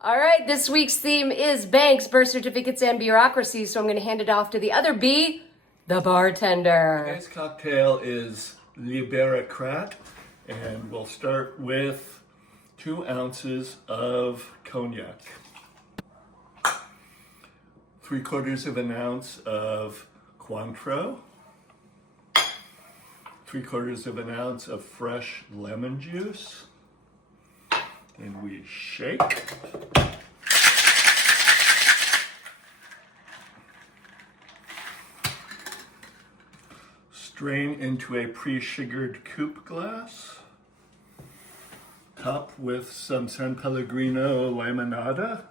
All right, this week's theme is banks, birth certificates, and bureaucracy. So I'm going to hand it off to the other B, the bartender. Today's cocktail is the Bureaucrat, and we'll start with 2 ounces of Cognac, 3/4 of an ounce of Cointreau, 3/4 of an ounce of fresh lemon juice, and we shake. Strain into a pre-sugared coupe glass. Top with some San Pellegrino limonada.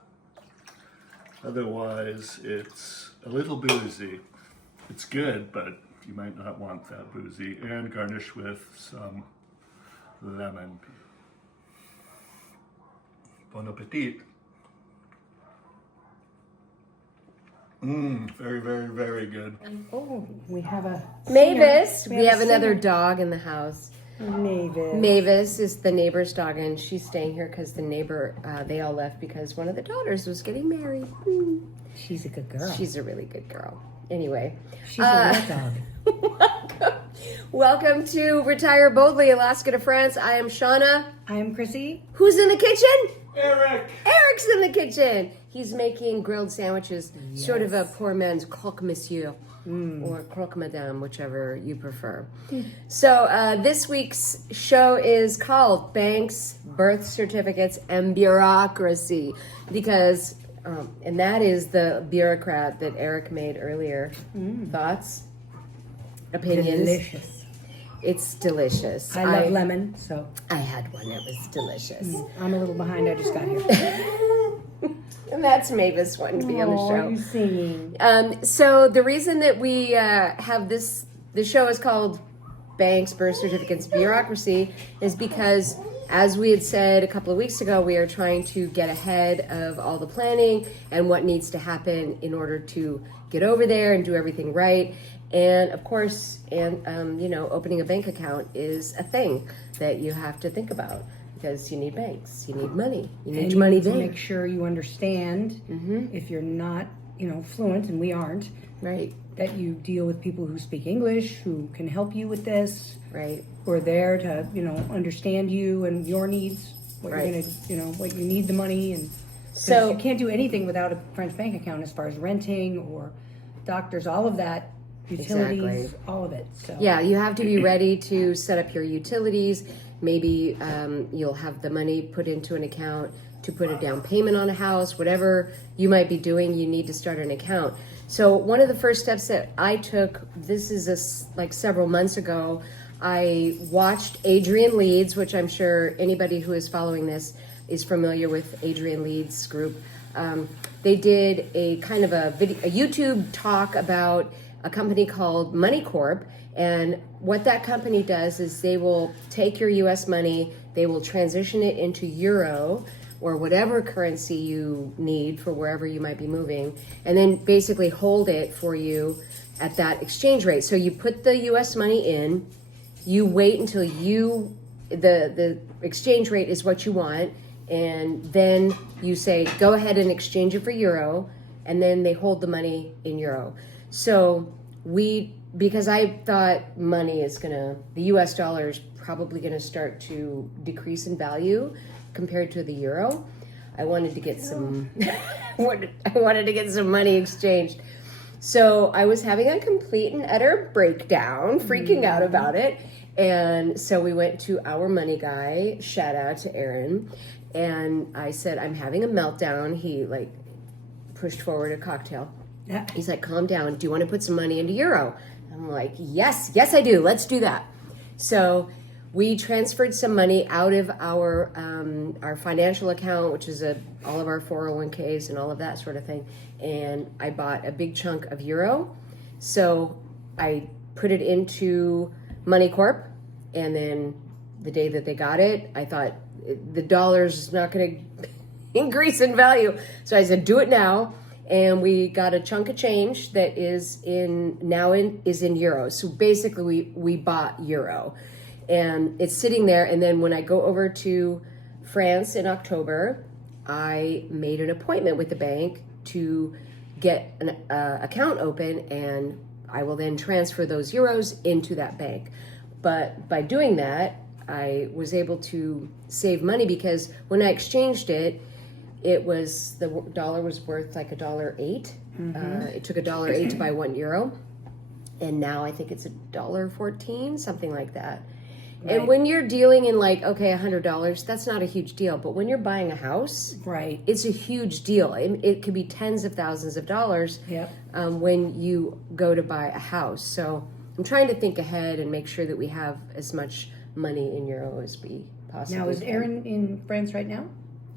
Otherwise, it's a little boozy. It's good, but you might not want that boozy. And garnish with some lemon. Bon appetit. Very, very, very good. Oh, we have a Mavis, singer. we have a another singer. dog in the house. Mavis. Mavis is the neighbor's dog, and she's staying here because the neighbor, they all left because one of the daughters was getting married. She's a good girl. She's a really good girl. Anyway. She's a real dog. Welcome to Retire Boldly, Alaska to France. I am Shauna. I am Chrissy. Who's in the kitchen? Eric! Eric's in the kitchen. He's making grilled sandwiches, sort of a poor man's croque monsieur or croque madame, whichever you prefer. So this week's show is called Banks, Birth Certificates, and Bureaucracy, because, and that is the bureaucrat that Eric made earlier. Thoughts? Opinions? Delicious. It's delicious. I love lemon, so I had one that was delicious. I'm a little behind. I just got here. And that's Mavis wanting to be on the show. You're singing. So the reason that we have the show is called Banks, Birth Certificates, Bureaucracy is because, as we had said a couple of weeks ago, we are trying to get ahead of all the planning and what needs to happen in order to get over there and do everything right. And of course, opening a bank account is a thing that you have to think about because you need banks, you need money, you need your money to there. make sure you understand if you're not, fluent, and we aren't, Right, that you deal with people who speak English, who can help you with this, right. who are there to, understand you and your needs, what Right. you're gonna, what you need the money, and So- you can't do anything without a French bank account as far as renting or doctors, all of that, utilities, Exactly. all of it. So Yeah, you have to be ready to set up your utilities. Maybe you'll have the money put into an account to put a down payment on a house. Whatever you might be doing, you need to start an account. So one of the first steps that I took, this is like several months ago, I watched Adrian Leeds, which I'm sure anybody who is following this is familiar with Adrian Leeds' group. They did a kind of a YouTube talk about a company called Money Corp, and what that company does is they will take your US money, they will transition it into euro or whatever currency you need for wherever you might be moving, and then basically hold it for you at that exchange rate. So you put the US money in, you wait until the exchange rate is what you want, and then you say go ahead and exchange it for euro, and then they hold the money in euro. So because I thought the US dollar is probably gonna start to decrease in value compared to the euro, I wanted to get some money exchanged. So I was having a complete and utter breakdown, freaking out about it. And so we went to our money guy, shout out to Aaron, and I said, I'm having a meltdown. He pushed forward a cocktail. yeah. He's like, calm down. Do you want to put some money into euro? I'm like, yes, I do. Let's do that. So we transferred some money out of our financial account, which is all of our 401ks and all of that sort of thing. And I bought a big chunk of euro. So I put it into Money Corp. And then the day that they got it, I thought the dollar's not going to increase in value. So I said, do it now. And we got a chunk of change that is in euros. So basically we bought euro, and it's sitting there. And then when I go over to France in October, I made an appointment with the bank to get an account open, and I will then transfer those euros into that bank. But by doing that, I was able to save money because when I exchanged it, the dollar was worth like $1.08. It took $1.08 to buy €1, and now I think it's $1.14, something like that. Right. And when you're dealing in like, okay, $100, that's not a huge deal. But when you're buying a house, Right. it's a huge deal. It could be tens of thousands of dollars Yep. when you go to buy a house. So I'm trying to think ahead and make sure that we have as much money in euro as we possibly Now, is can. Aaron in France right now?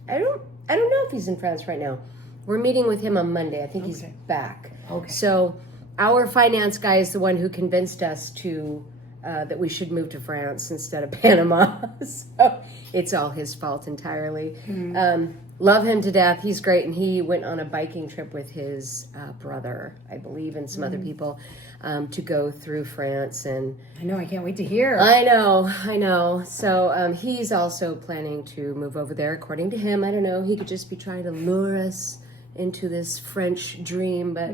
I don't know if he's in France right now. We're meeting with him on Monday. I think he's Okay. back. Okay. So our finance guy is the one who convinced us to that we should move to France instead of Panama. So it's all his fault entirely. Love him to death. He's great, and he went on a biking trip with his brother, I believe, and some other people to go through France. And I know, I can't wait to hear. I know. So he's also planning to move over there, according to him. I don't know. He could just be trying to lure us into this French dream. But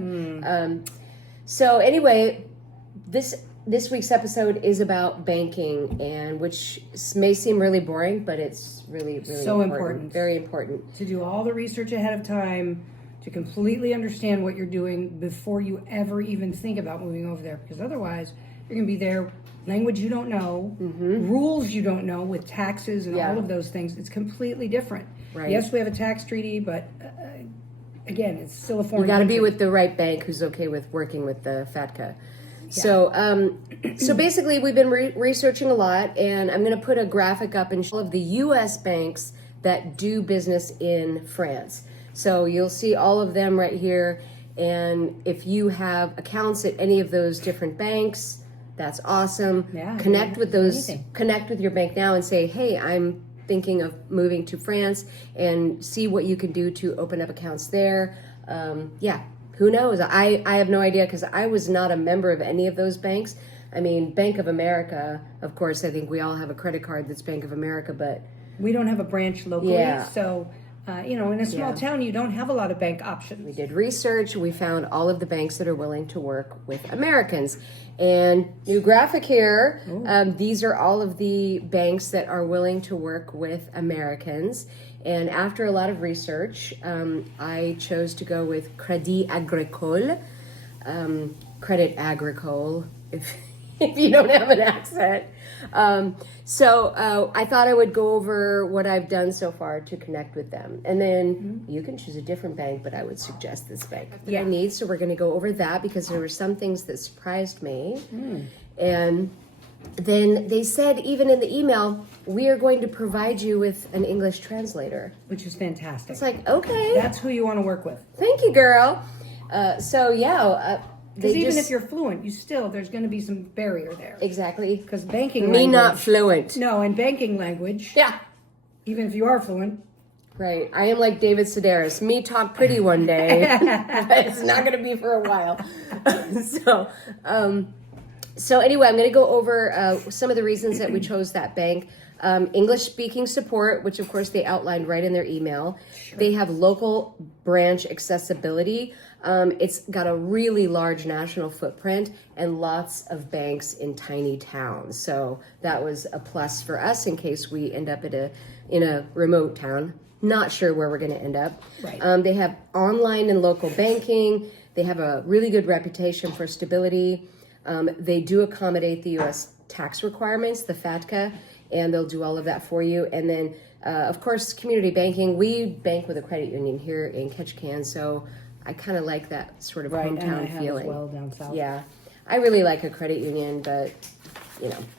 so anyway, this week's episode is about banking, and which may seem really boring, but it's really So important. Very important. To do all the research ahead of time, to completely understand what you're doing before you ever even think about moving over there, because otherwise you're going to be there, language you don't know, rules you don't know with taxes and all of those things. It's completely different. Right. Yes, we have a tax treaty, but again, it's still a foreign You got to be country. with the right bank who's okay with working with the FATCA. So, so basically, we've been researching a lot, and I'm going to put a graphic up in all of the U.S. banks that do business in France. So you'll see all of them right here, and if you have accounts at any of those different banks, that's awesome. Yeah, Connect with those. amazing. Connect with your bank now and say, hey, I'm thinking of moving to France, and see what you can do to open up accounts there. Who knows? I have no idea because I was not a member of any of those banks. I mean, Bank of America, of course, I think we all have a credit card that's Bank of America, but We don't have a branch locally, Yeah. so, in a small town, you don't have a lot of bank we options. did research. We found all of the banks that are willing to work with Americans. And new graphic here. These are all of the banks that are willing to work with Americans. And after a lot of research, I chose to go with Crédit Agricole. Credit Agricole, if you don't have an accent. So I thought I would go over what I've done so far to connect with them. And then you can choose a different bank, but I would suggest this bank that I need. So we're going to go over that because there were some things that surprised me. And then they said, even in the email, we are going to provide you with an English translator. Which is fantastic. It's like, okay, That's who you want to work with. thank you, girl. Because even if you're fluent, there's going to be some barrier there. exactly, Because banking me language, not fluent. No, and banking language, Yeah, even if you are fluent, right. I am like David Sedaris. Me talk pretty one day, but it's not going to be for a while. So anyway, I'm going to go over some of the reasons that we chose that bank. English speaking support, which of course they outlined right in their email. They have local branch accessibility. It's got a really large national footprint and lots of banks in tiny towns. So that was a plus for us in case we end up in a remote town. Not sure where we're going to end up. Right. They have online and local banking. They have a really good reputation for stability. They do accommodate the U.S. tax requirements, the FATCA, and they'll do all of that for you. And then, of course, community banking. We bank with a credit union here in Ketchikan, so I kind of like that sort of right, and I hometown have feeling. as well down south. Yeah, I really like a credit union, but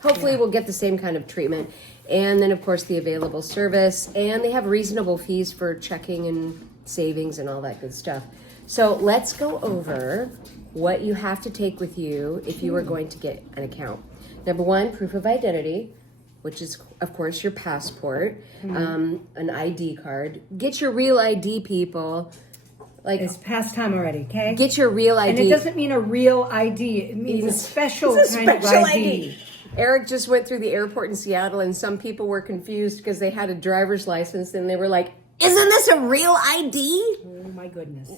hopefully we'll get the same kind of treatment. And then, of course, the available service, and they have reasonable fees for checking and savings and all that good stuff. So let's go over what you have to take with you if you are going to get an account. Number one, proof of identity, which is, of course, your passport, an ID card. Get your real ID, people. Like, It's past time already, okay? get your real ID. And it doesn't mean a real ID. It means a special It's a kind of special ID. Eric just went through the airport in Seattle, and some people were confused because they had a driver's license, and they were like, isn't this a real ID? Oh my goodness.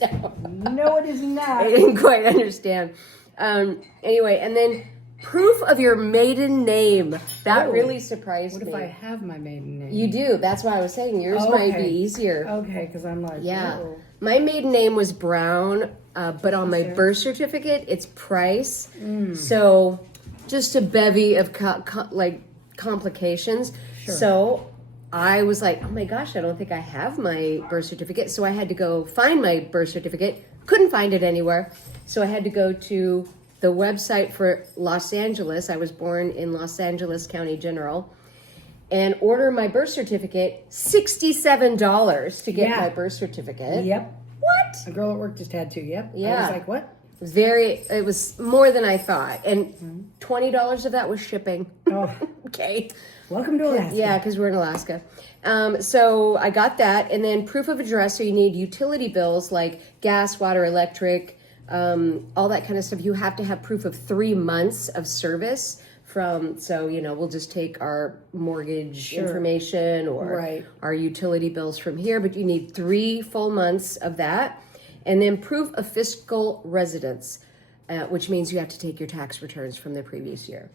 No, it is not. I didn't quite understand. Anyway, and then proof of your maiden name. That really surprised What me. if I have my maiden name? You do. That's why I was saying yours might be easier. Okay, because I'm like, Yeah. oh. My maiden name was Brown, but on my birth certificate, it's Price. So just a bevy of complications. Sure. So I was like, oh my gosh, I don't think I have my birth certificate. So I had to go find my birth certificate. Couldn't find it anywhere. So I had to go to the website for Los Angeles. I was born in Los Angeles County General. And order my birth certificate, $67 to get my birth certificate. Yep. What? A girl at work just had to. Yep. Yeah. I was like, what? It was more than I thought. And $20 of that was shipping. Oh, Okay. welcome to Alaska. Yeah, because we're in Alaska. So I got that. And then proof of address. So you need utility bills like gas, water, electric, all that kind of stuff. You have to have proof of 3 months of service we'll just take our mortgage information or our utility bills from here, but you need 3 full months of that. And then proof of fiscal residence, which means you have to take your tax returns from the previous year.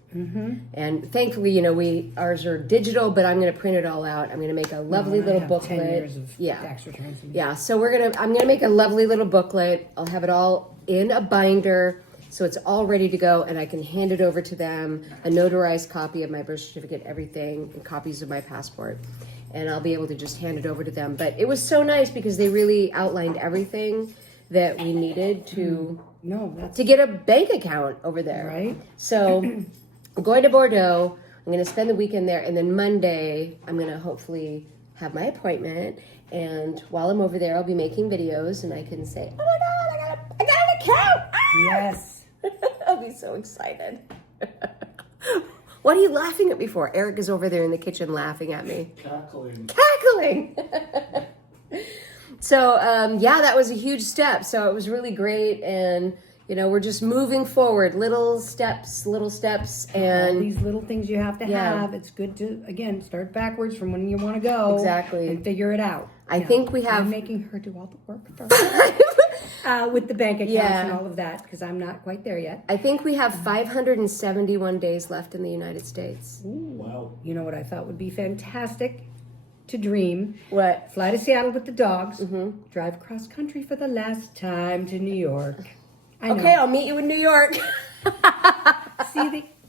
And thankfully, ours are digital, but I'm going to print it all out. I'm going to make a lovely little booklet. 10 years of tax returns. Yeah, so I'm going to make a lovely little booklet. I'll have it all in a binder. So it's all ready to go, and I can hand it over to them, a notarized copy of my birth certificate, everything, and copies of my passport. And I'll be able to just hand it over to them. But it was so nice because they really outlined everything that we needed to get a bank account over there. Right. So I'm going to Bordeaux. I'm going to spend the weekend there, and then Monday I'm going to hopefully have my appointment. And while I'm over there, I'll be making videos, and I can say, "Oh my God, I got an account!" Yes. I'll be so excited. What are you laughing at me for? Eric is over there in the kitchen laughing at me. Cackling. So, that was a huge step. So it was really great. And, we're just moving forward, little steps. And all these little things you have to have. It's good to, again, start backwards from when you want to go. Exactly. And figure it out. I think we have... I'm making her do all the work first. With the bank accounts and all of that, because I'm not quite there yet. I think we have 571 days left in the United States. Ooh. Wow. You know what I thought would be fantastic to dream? What? Fly to Seattle with the dogs, drive cross country for the last time to New York. Okay, I'll meet you in New York.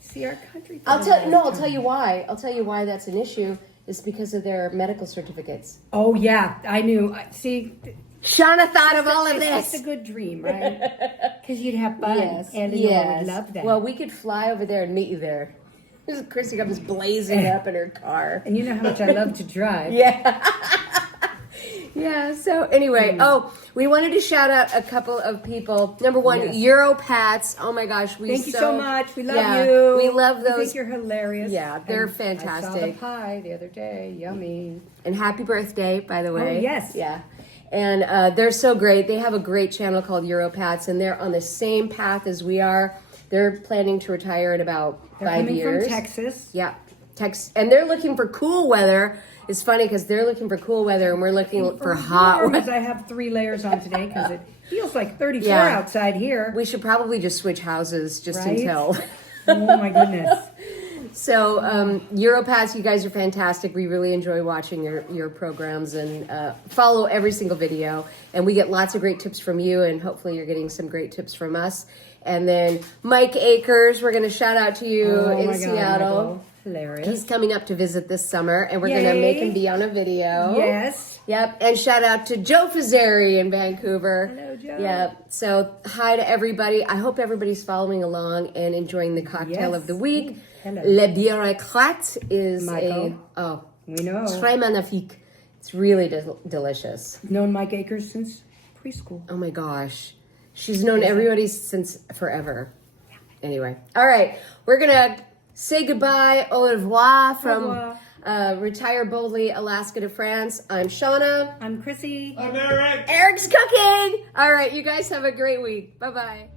see our country. I'll tell you why. I'll tell you why that's an issue. It's because of their medical certificates. Oh yeah, I knew. Shauna thought of all of this. It's a good dream, right? Because you'd have fun. Yes. And Eleanor would love that. Well, we could fly over there and meet you there. Chrissy comes blazing up in her car. And you know how much I love to drive. Yeah. Yeah, so anyway, we wanted to shout out a couple of people. Number one, Europats. Oh my gosh, thank you so much. We love you. We love those. I think you're hilarious. Yeah, they're fantastic. I saw the pie the other day. Yummy. And happy birthday, by the way. Oh, yes. Yeah. And they're so great. They have a great channel called Europats, and they're on the same path as we are. They're planning to retire in about 5 years. They're coming from Texas. Yeah. And they're looking for cool weather. It's funny because they're looking for cool weather and we're looking for hot weather. I have 3 layers on today because it feels like 34 outside here. We should probably just switch houses just until. Oh my goodness. So Europats, you guys are fantastic. We really enjoy watching your programs and follow every single video. And we get lots of great tips from you, and hopefully you're getting some great tips from us. And then Mike Akers, we're going to shout out to you in Seattle. Michael. Hilarious. He's coming up to visit this summer, and we're going to make him be on a video. Yes. Yep. And shout out to Joe Fazeri in Vancouver. Hello, Joe. Yep. So hi to everybody. I hope everybody's following along and enjoying the cocktail of the week. Hello. Le Bureaucrat is Michael. We know. très magnifique. It's really delicious. Known Mike Akers since preschool. Oh my gosh. She's known everybody since forever. Anyway. All right. We're going to say goodbye, au revoir from Retire Boldly, Alaska to France. I'm Shauna. I'm Chrissy. I'm Eric. Eric's cooking. All right, you guys have a great week. Bye-bye.